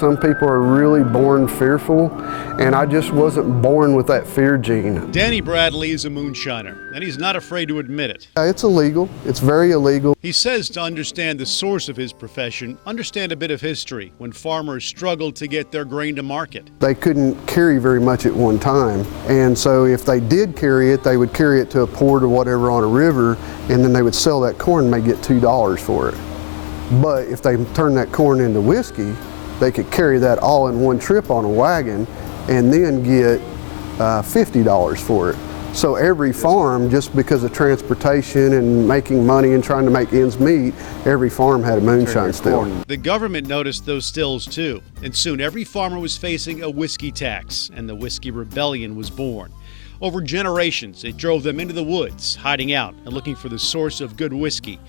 some people are really born fearful, and I just wasn't born with that fear gene. Danny Bradley is a moonshiner, and he's not afraid to admit it. It's illegal. It's very illegal. He says to understand the source of his profession, understand a bit of history when farmers struggled to get their grain to market. They couldn't carry very much at one time, and so if they did carry it, they would carry it to a port or whatever on a river, and then they would sell that corn and may get $2 for it. But if they turn that corn into whiskey, they could carry that all in one trip on a wagon and then get $50 for it. So every farm, just because of transportation and making money and trying to make ends meet, every farm had a moonshine still. The government noticed those stills too, and soon every farmer was facing a whiskey tax, and the Whiskey Rebellion was born. Over generations, it drove them into the woods, hiding out and looking for the source of good whiskey.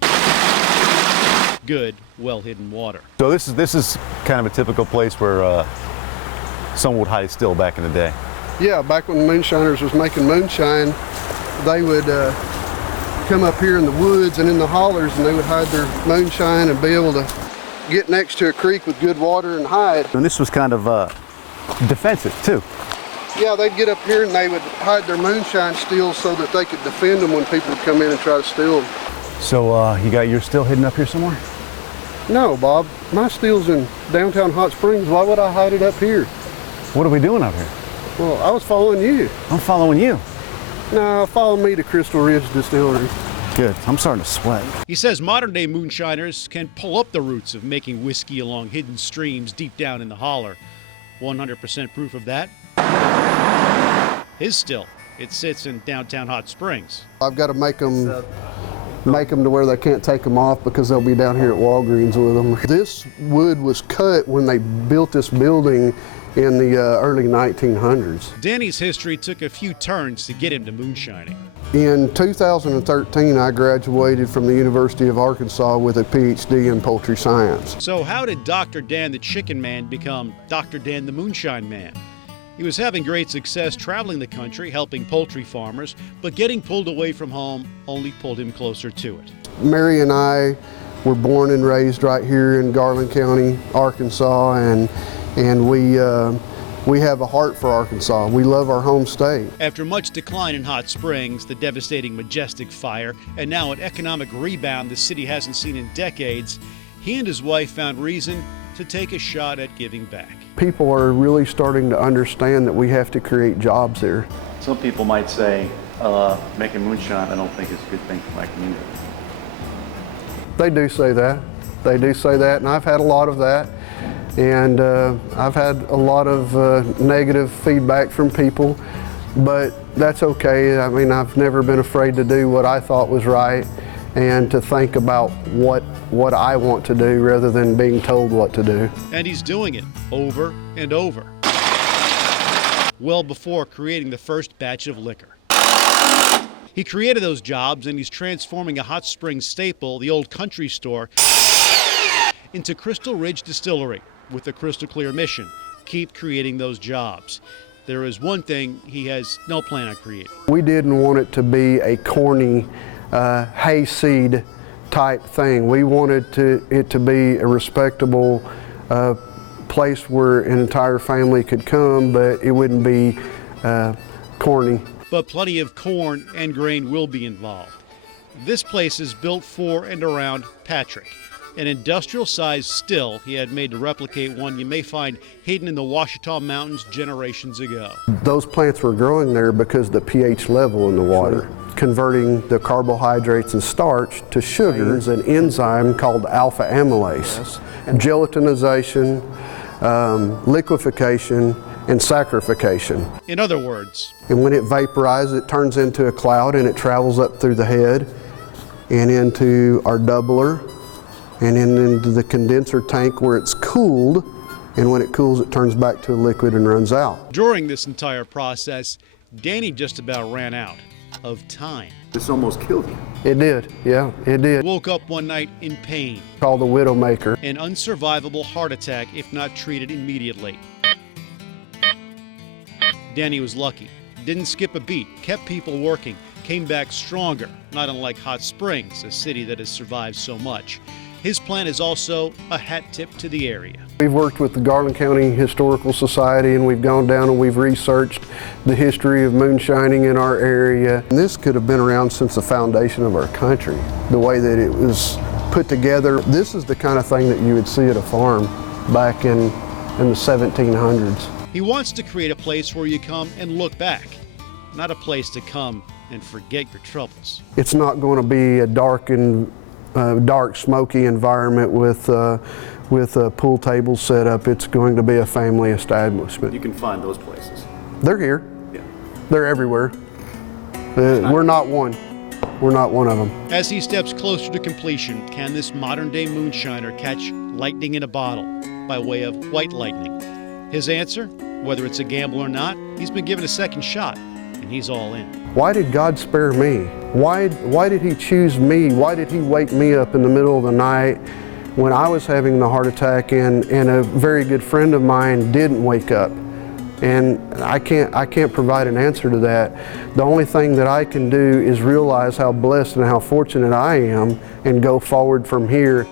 Good, well-hidden water. So this is kind of a typical place where someone would hide still back in the day. Yeah, back when the moonshiners was making moonshine, they would come up here in the woods and in the hollers, and they would hide their moonshine and be able to get next to a creek with good water and hide. And this was kind of defensive too. Yeah, they'd get up here and they would hide their moonshine stills so that they could defend them when people would come in and try to steal them. So you got your still hidden up here somewhere? No, Bob. My still's in downtown Hot Springs. Why would I hide it up here? What are we doing up here? Well, I was following you. I'm following you. No, follow me to Crystal Ridge Distillery. Good. I'm starting to sweat. He says modern-day moonshiners can pull up the roots of making whiskey along hidden streams deep down in the holler. 100% proof of that. His still. It sits in downtown Hot Springs. I've got to make them to where they can't take them off because they'll be down here at Walgreens with them. This wood was cut when they built this building in the early 1900s. Danny's history took a few turns to get him to moonshining. In 2013, I graduated from the University of Arkansas with a PhD in poultry science. So how did Dr. Dan the Chicken Man become Dr. Dan the Moonshine Man? He was having great success traveling the country, helping poultry farmers, but getting pulled away from home only pulled him closer to it. Mary and I were born and raised right here in Garland County, Arkansas, and we have a heart for Arkansas. We love our home state. After much decline in Hot Springs, the devastating Majestic fire, and now an economic rebound the city hasn't seen in decades, he and his wife found reason to take a shot at giving back. People are really starting to understand that we have to create jobs here. Some people might say making moonshine, I don't think is a good thing for my community. They do say that. They do say that, and I've had a lot of that. And I've had a lot of negative feedback from people, but that's okay. I mean, I've never been afraid to do what I thought was right and to think about what I want to do rather than being told what to do. And he's doing it over and over, well before creating the first batch of liquor. He created those jobs, and he's transforming a Hot Springs staple, the old country store, into Crystal Ridge Distillery with a crystal clear mission: keep creating those jobs. There is one thing he has no plan on creating. We didn't want it to be a corny hayseed type thing. We wanted it to be a respectable place where an entire family could come, but it wouldn't be corny. But plenty of corn and grain will be involved. This place is built for and around Patrick, an industrial-sized still he had made to replicate one you may find hidden in the Ouachita Mountains generations ago. Those plants were growing there because the pH level in the water, converting the carbohydrates and starch to sugars, an enzyme called alpha amylase, gelatinization, liquefaction, and saccharification. In other words, and when it vaporizes, it turns into a cloud and it travels up through the head and into our doubler and into the condenser tank where it's cooled, and when it cools it turns back to a liquid and runs out. During this entire process, Danny just about ran out of time. This almost killed you. It did, yeah, it did. Woke up one night in pain. Called the Widowmaker. An unsurvivable heart attack if not treated immediately. Danny was lucky. Didn't skip a beat, kept people working, came back stronger, not unlike Hot Springs, a city that has survived so much. His plan is also a hat tip to the area. We've worked with the Garland County Historical Society, and we've gone down and we've researched the history of moonshining in our area. And this could have been around since the foundation of our country, the way that it was put together. This is the kind of thing that you would see at a farm back in the 1700s. He wants to create a place where you come and look back, not a place to come and forget your troubles. It's not going to be a dark, smoky environment with pool tables set up. It's going to be a family establishment. You can find those places. They're here. Yeah. They're everywhere. We're not one. We're not one of them. As he steps closer to completion, can this modern-day moonshiner catch lightning in a bottle by way of white lightning? His answer, whether it's a gamble or not, he's been given a second shot, and he's all in. Why did God spare me? Why did He choose me? Why did He wake me up in the middle of the night when I was having the heart attack and a very good friend of mine didn't wake up? And I can't provide an answer to that. The only thing that I can do is realize how blessed and how fortunate I am and go forward from here.